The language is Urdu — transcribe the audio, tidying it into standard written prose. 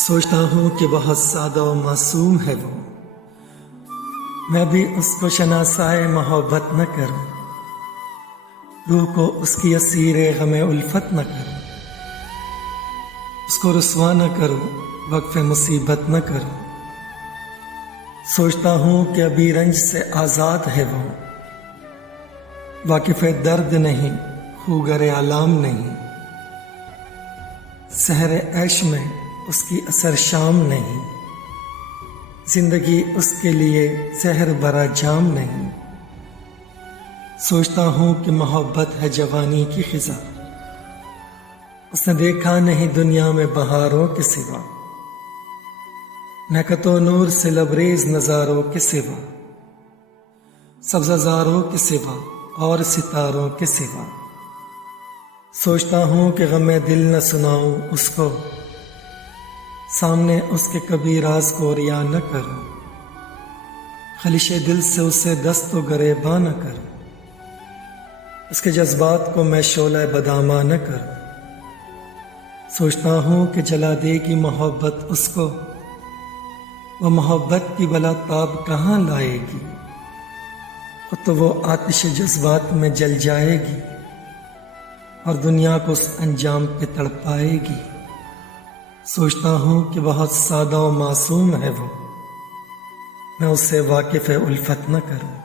سوچتا ہوں کہ بہت سادہ و معصوم ہے وہ، میں بھی اس کو شناسائے محبت نہ کروں، روح کو اس کی اسیر غم الفت نہ کروں، اس کو رسوا نہ کروں، وقف مصیبت نہ کروں۔ سوچتا ہوں کہ ابھی رنج سے آزاد ہے وہ، واقف درد نہیں، خوگر علام نہیں، سحر عیش میں اس کی اثر شام نہیں، زندگی اس کے لیے زہر برا جام نہیں۔ سوچتا ہوں کہ محبت ہے جوانی کی خزاں، اس نے دیکھا نہیں دنیا میں بہاروں کے سوا، مہکت و نور سے لبریز نظاروں کے سوا، سبززاروں کے سوا اور ستاروں کے سوا۔ سوچتا ہوں کہ غم دل نہ سناؤں اس کو، سامنے اس کے کبھی راز کو ریا نہ کروں، خلش دل سے اسے دست و گریباں نہ کروں، اس کے جذبات کو میں شعلہ بداماں نہ کروں۔ سوچتا ہوں کہ جلا دے گی محبت اس کو، وہ محبت کی بلا تاب کہاں لائے گی، خود تو وہ آتش جذبات میں جل جائے گی اور دنیا کو اس انجام پہ تڑپائے گی۔ سوچتا ہوں کہ بہت سادہ و معصوم ہے وہ، میں اسے واقف الفت نہ کروں۔